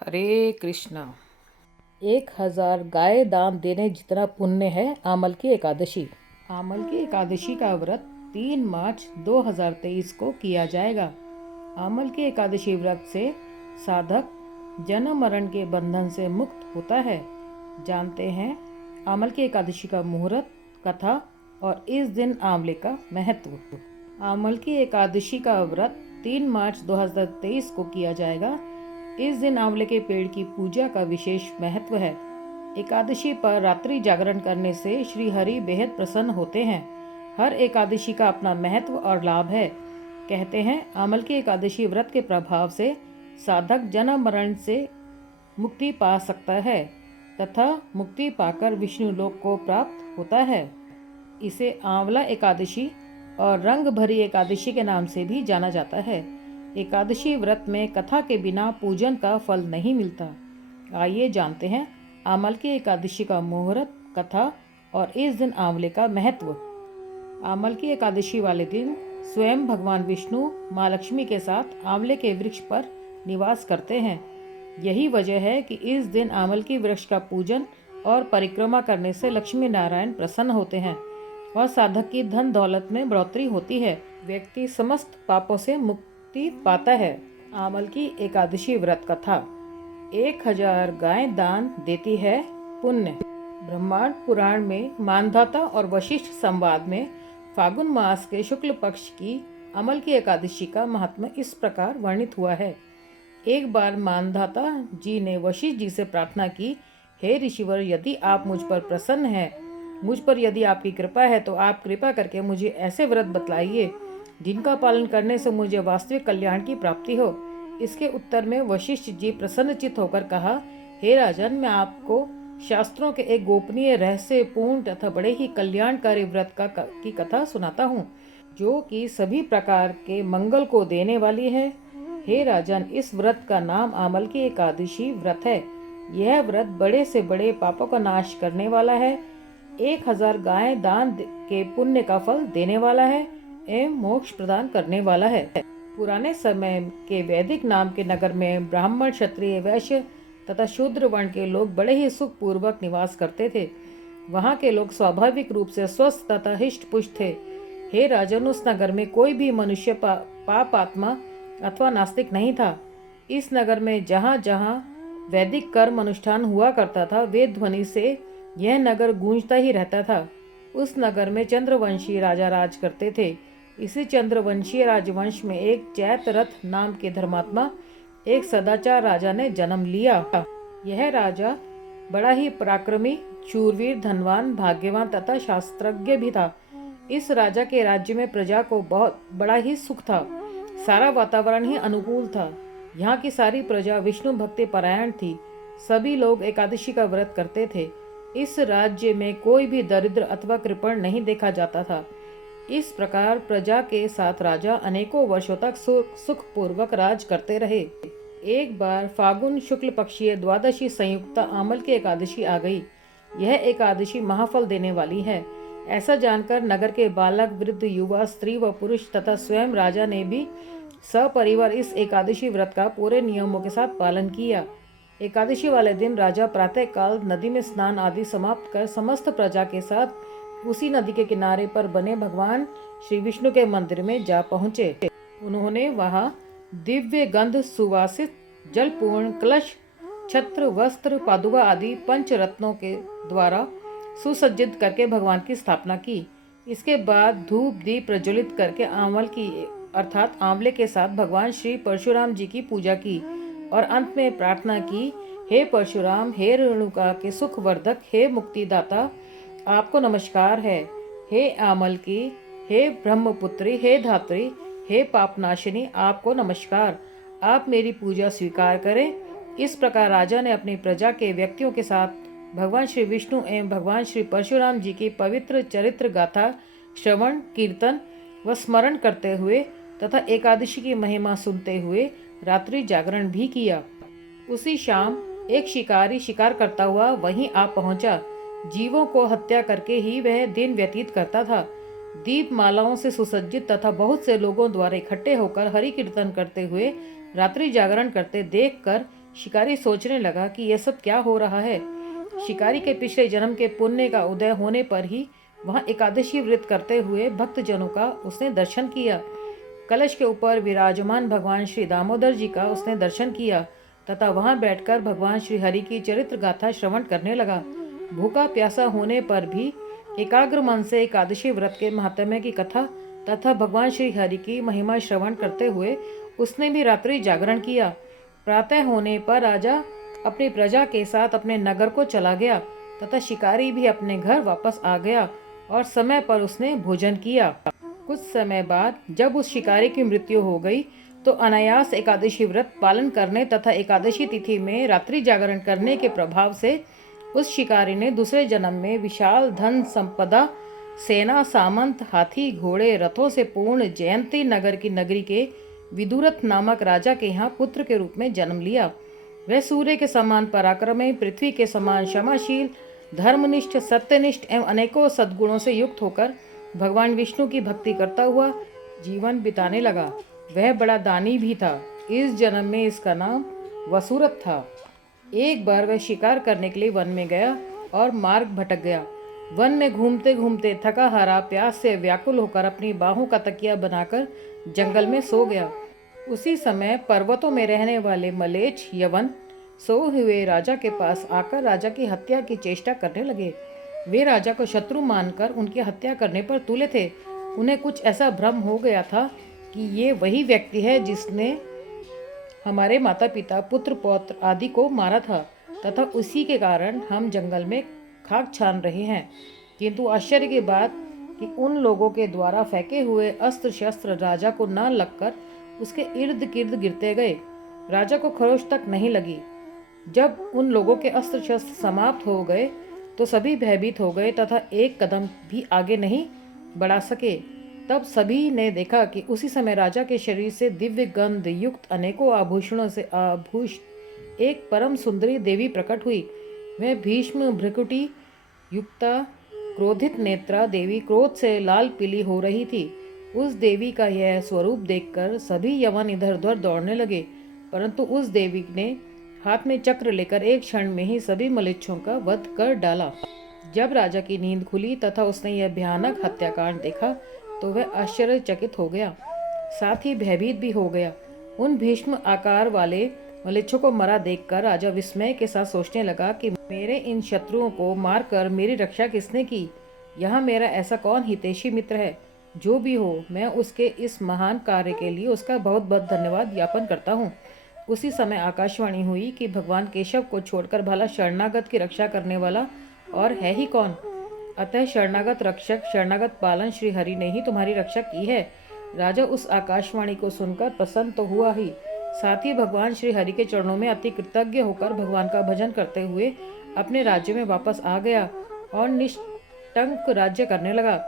हरे कृष्णा। 1000 गाय दान देने जितना पुण्य है आमल की एकादशी। आमल की एकादशी का व्रत 3 मार्च 2023 को किया जाएगा। आमल की एकादशी व्रत से साधक जन्म मरण के बंधन से मुक्त होता है। जानते हैं आमल की एकादशी का मुहूर्त, कथा और इस दिन आंवले का महत्व। आमल की एकादशी का व्रत 3 मार्च 2023 को किया जाएगा। इस दिन आंवले के पेड़ की पूजा का विशेष महत्व है। एकादशी पर रात्रि जागरण करने से श्री हरि बेहद प्रसन्न होते हैं। हर एकादशी का अपना महत्व और लाभ है। कहते हैं आमल की एकादशी व्रत के प्रभाव से साधक जन्म मरण से मुक्ति पा सकता है तथा मुक्ति पाकर विष्णु लोक को प्राप्त होता है। इसे आंवला एकादशी और रंग भरी एकादशी के नाम से भी जाना जाता है। एकादशी व्रत में कथा के बिना पूजन का फल नहीं मिलता। आइए जानते हैं आमल की एकादशी का मुहूर्त, कथा और इस दिन आंवले का महत्व। आमल की एकादशी वाले दिन स्वयं भगवान विष्णु माँ लक्ष्मी के साथ आंवले के वृक्ष पर निवास करते हैं। यही वजह है कि इस दिन आमल की वृक्ष का पूजन और परिक्रमा करने से लक्ष्मी नारायण प्रसन्न होते हैं और साधक की धन दौलत में बढ़ोतरी होती है। व्यक्ति समस्त पापों से मुक्ति पाता है। आमल की एकादशी व्रत कथा। 1000 गाय दान देती है पुण्य। ब्रह्मांड पुराण में मानधाता और वशिष्ठ संवाद में फागुन मास के शुक्ल पक्ष की अमल की एकादशी का महात्म्य इस प्रकार वर्णित हुआ है। एक बार मानधाता जी ने वशिष्ठ जी से प्रार्थना की, हे ऋषिवर, यदि आप मुझ पर प्रसन्न हैं, मुझ पर यदि आपकी कृपा है तो आप कृपा करके मुझे ऐसे व्रत बतलाइए जिनका पालन करने से मुझे वास्तविक कल्याण की प्राप्ति हो। इसके उत्तर में वशिष्ठ जी प्रसन्नचित्त होकर कहा, हे राजन, मैं आपको शास्त्रों के एक गोपनीय, रहस्यपूर्ण तथा बड़े ही कल्याणकारी व्रत की कथा सुनाता हूँ, जो कि सभी प्रकार के मंगल को देने वाली है। हे राजन, इस व्रत का नाम आमल की एकादशी व्रत है। यह व्रत बड़े से बड़े पापों का नाश करने वाला है, 1000 गाय दान के पुण्य का फल देने वाला है एवं मोक्ष प्रदान करने वाला है। पुराने समय के वैदिक नाम के नगर में ब्राह्मण, क्षत्रिय, वैश्य तथा शूद्र वर्ण के लोग बड़े ही सुख पूर्वक निवास करते थे। वहाँ के लोग स्वाभाविक रूप से स्वस्थ तथा हिष्ट पुष्ट थे। हे राजन, उस नगर में कोई भी मनुष्य पाप आत्मा अथवा नास्तिक नहीं था। इस नगर में जहाँ जहाँ वैदिक कर्म अनुष्ठान हुआ करता था, वेद ध्वनि से यह नगर गूंजता ही रहता था। उस नगर में चंद्रवंशी राजा राज करते थे। इसी चंद्रवंशीय राजवंश में एक चैतरथ नाम के धर्मात्मा, एक सदाचार राजा ने जन्म लिया। यह राजा बड़ा ही पराक्रमी, शूरवीर, धनवान, भाग्यवान तथा शास्त्रज्ञ भी था। इस राजा के राज्य में प्रजा को बहुत बड़ा ही सुख था। सारा वातावरण ही अनुकूल था। यहाँ की सारी प्रजा विष्णु भक्ति परायण थी। सभी लोग एकादशी का व्रत करते थे। इस राज्य में कोई भी दरिद्र अथवा कृपण नहीं देखा जाता था। इस प्रकार प्रजा के साथ राजा अनेकों वर्षों तक सुख पूर्वक राज करते रहे। एक बार फागुन शुक्ल पक्षीय द्वादशी संयुक्त आमल की एकादशी आ गई। यह एकादशी महाफल देने वाली है। ऐसा जानकर नगर के बालक, वृद्ध, युवा, स्त्री व पुरुष तथा स्वयं राजा ने भी सपरिवार इस एकादशी व्रत का पूरे नियमों के साथ पालन किया। एकादशी वाले दिन राजा प्रातः काल नदी में स्नान आदि समाप्त कर समस्त प्रजा के साथ उसी नदी के किनारे पर बने भगवान श्री विष्णु के मंदिर में जा पहुँचे। उन्होंने वहाँ दिव्य गंध सुवासित जलपूर्ण कलश, छत्र, वस्त्र, पादुका आदि पंच रत्नों के द्वारा सुसज्जित करके भगवान की स्थापना की। इसके बाद धूप दीप प्रज्वलित करके आंवल की अर्थात आंवले के साथ भगवान श्री परशुराम जी की पूजा की और अंत में प्रार्थना की, हे परशुराम, हे रेणुका के सुख वर्धक, हे मुक्तिदाता, आपको नमस्कार है। हे आमल की, हे ब्रह्मपुत्री, हे धात्री, हे पापनाशिनी, आपको नमस्कार। आप मेरी पूजा स्वीकार करें। इस प्रकार राजा ने अपनी प्रजा के व्यक्तियों के साथ भगवान श्री विष्णु एवं भगवान श्री परशुराम जी की पवित्र चरित्र गाथा श्रवण, कीर्तन व स्मरण करते हुए तथा एकादशी की महिमा सुनते हुए रात्रि जागरण भी किया। उसी शाम एक शिकारी शिकार करता हुआ वहीं आ पहुंचा। जीवों को हत्या करके ही वह दिन व्यतीत करता था। दीप मालाओं से सुसज्जित तथा बहुत से लोगों द्वारा इकट्ठे होकर हरि कीर्तन करते हुए रात्रि जागरण करते देखकर शिकारी सोचने लगा कि यह सब क्या हो रहा है। शिकारी के पिछले जन्म के पुण्य का उदय होने पर ही वहां एकादशी व्रत करते हुए भक्तजनों का उसने दर्शन किया। कलश के ऊपर विराजमान भगवान श्री दामोदर जी का उसने दर्शन किया तथा वहां बैठकर भगवान श्री हरि की चरित्र गाथा श्रवण करने लगा। भूखा प्यासा होने पर भी एकाग्र मन से एकादशी व्रत के महात्म्य की कथा तथा भगवान श्री हरि की महिमा श्रवण करते हुए उसने भी रात्रि जागरण किया। प्रातः होने पर राजा अपनी प्रजा के साथ अपने नगर को चला गया तथा शिकारी भी अपने घर वापस आ गया और समय पर उसने भोजन किया। कुछ समय बाद जब उस शिकारी की मृत्यु हो गई तो अनायास एकादशी व्रत पालन करने तथा एकादशी तिथि में रात्रि जागरण करने के प्रभाव से उस शिकारी ने दूसरे जन्म में विशाल धन संपदा, सेना, सामंत, हाथी, घोड़े, रथों से पूर्ण जयंती नगर की नगरी के विदुरथ नामक राजा के यहाँ पुत्र के रूप में जन्म लिया। वह सूर्य के समान पराक्रमी, पृथ्वी के समान क्षमाशील, धर्मनिष्ठ, सत्यनिष्ठ एवं अनेकों सद्गुणों से युक्त होकर भगवान विष्णु की भक्ति करता हुआ जीवन बिताने लगा। वह बड़ा दानी भी था। इस जन्म में इसका नाम वसुरथ था। एक बार वह शिकार करने के लिए वन में गया और मार्ग भटक गया। वन में घूमते घूमते थका हारा प्यास से व्याकुल होकर अपनी बाहों का तकिया बनाकर जंगल में सो गया। उसी समय पर्वतों में रहने वाले मलेच्छ यवन सोए हुए राजा के पास आकर राजा की हत्या की चेष्टा करने लगे। वे राजा को शत्रु मानकर उनकी हत्या करने पर तुले थे। उन्हें कुछ ऐसा भ्रम हो गया था कि ये वही व्यक्ति है जिसने हमारे माता पिता, पुत्र पौत्र आदि को मारा था तथा उसी के कारण हम जंगल में खाक छान रहे हैं। किंतु आश्चर्य की बात कि उन लोगों के द्वारा फेंके हुए अस्त्र शस्त्र राजा को न लगकर उसके इर्द गिर्द गिरते गए। राजा को खरोच तक नहीं लगी। जब उन लोगों के अस्त्र शस्त्र समाप्त हो गए तो सभी भयभीत हो गए तथा एक कदम भी आगे नहीं बढ़ा सके। तब सभी ने देखा कि उसी समय राजा के शरीर से दिव्य गंध युक्त अनेकों आभूषणों से आभूषित एक परम सुंदरी देवी प्रकट हुई। वह भीष्म भ्रकुटी युक्ता क्रोधित नेत्रा देवी क्रोध से लाल पीली हो रही थी। उस देवी का यह स्वरूप देखकर सभी यवन इधर उधर दौड़ने लगे, परंतु उस देवी ने हाथ में चक्र लेकर एक क्षण में ही सभी मलेच्छों का वध कर डाला। जब राजा की नींद खुली तथा उसने यह भयानक हत्याकांड देखा तो वह आश्चर्यचकित हो गया, साथ ही भयभीत भी हो गया। उन भीष्म आकार वाले मलेच्छों को मरा देखकर राजा विस्मय के साथ सोचने लगा कि मेरे इन शत्रुओं को मारकर मेरी रक्षा किसने की? यहाँ मेरा ऐसा कौन हितैषी मित्र है? जो भी हो, मैं उसके इस महान कार्य के लिए उसका बहुत बहुत धन्यवाद ज्ञापन करता हूँ। उसी समय आकाशवाणी हुई कि भगवान केशव को छोड़कर भला शरणागत की रक्षा करने वाला और है ही कौन? अतः शरणागत रक्षक, शरणागत पालन श्री हरि ने ही तुम्हारी रक्षा की है। राजा उस आकाशवाणी को सुनकर प्रसन्न तो हुआ ही, साथ ही भगवान श्री हरि के चरणों में अति कृतज्ञ होकर भगवान का भजन करते हुए अपने राज्य में वापस आ गया और निष्कंटक राज्य करने लगा।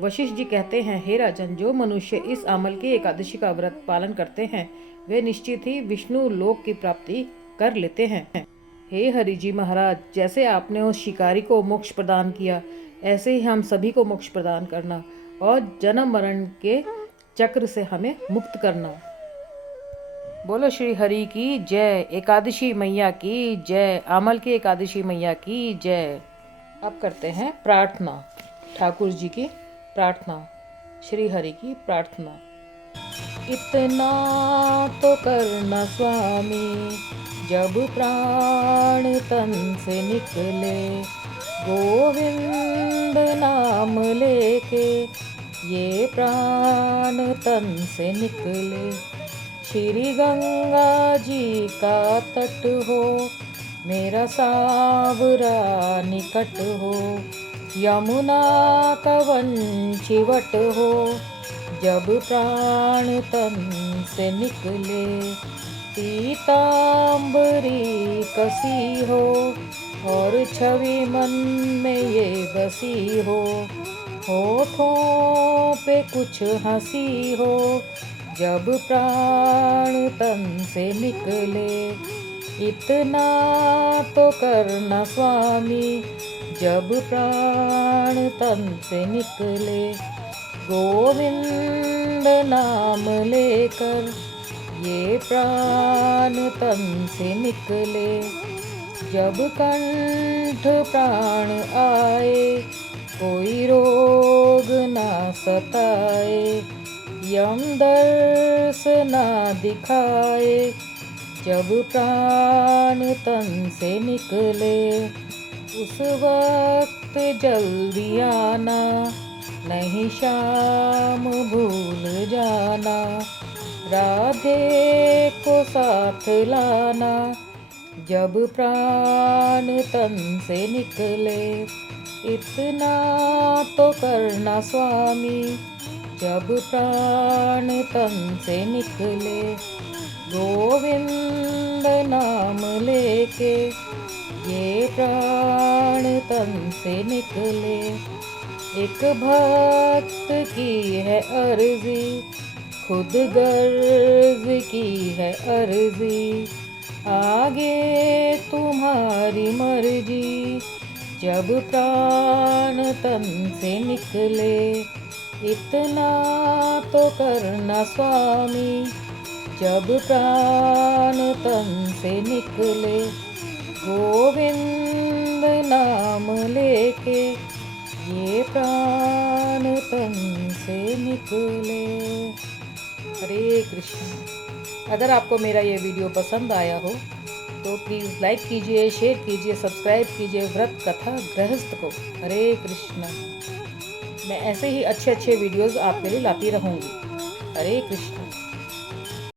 वशिष्ठ जी कहते हैं, हे राजन, जो मनुष्य इस आमल की एकादशी का व्रत पालन करते हैं वे निश्चित ही विष्णु लोक की प्राप्ति कर लेते हैं। हे हरि जी महाराज, जैसे आपने उस शिकारी को मोक्ष प्रदान किया, ऐसे ही हम सभी को मोक्ष प्रदान करना और जन्म मरण के चक्र से हमें मुक्त करना। बोलो श्री हरि की जय, एकादशी मैया की जय, आमल की एकादशी मैया की जय। अब करते हैं प्रार्थना, ठाकुर जी की प्रार्थना, श्री हरि की प्रार्थना। इतना तो करना स्वामी, जब प्राण तन से निकले, गोविंद नाम लेके ये प्राण तन से निकले। श्री गंगा जी का तट हो, मेरा सावरा निकट हो, यमुना का वंचिवट हो, जब प्राण तन से निकले। पीतांबरी कसी हो और छवि मन में ये बसी हो, होठों पे कुछ हंसी हो, जब प्राण तन से निकले। इतना तो करना स्वामी, जब प्राण तन से निकले, गोविंद नाम लेकर ये प्राण तन से निकले। जब कंठ प्राण आए, कोई रोग ना सताए, यम दर्श ना दिखाए। जब प्राण तन से निकले, उस वक्त जल्दी आना, नहीं शाम भूल जाना। राधे को साथ लाना, जब प्राण तन से निकले। इतना तो करना स्वामी, जब प्राण तन से निकले। गोविंद नाम लेके ये प्राण तन से निकले। एक भक्त की है अर्जी, खुद गर्ज की है अर्जी। आगे तुम्हारी मर्जी, जब प्राण तन से निकले। इतना तो करना स्वामी, जब प्राण तन से निकले। गोविंद नाम लेके ये प्राण तन से निकले। हरे कृष्ण। अगर आपको मेरा ये वीडियो पसंद आया हो तो प्लीज़ लाइक कीजिए, शेयर कीजिए, सब्सक्राइब कीजिए व्रत कथा गृहस्थ को। हरे कृष्ण। मैं ऐसे ही अच्छे अच्छे वीडियोज़ आपके लिए लाती रहूँगी। हरे कृष्ण।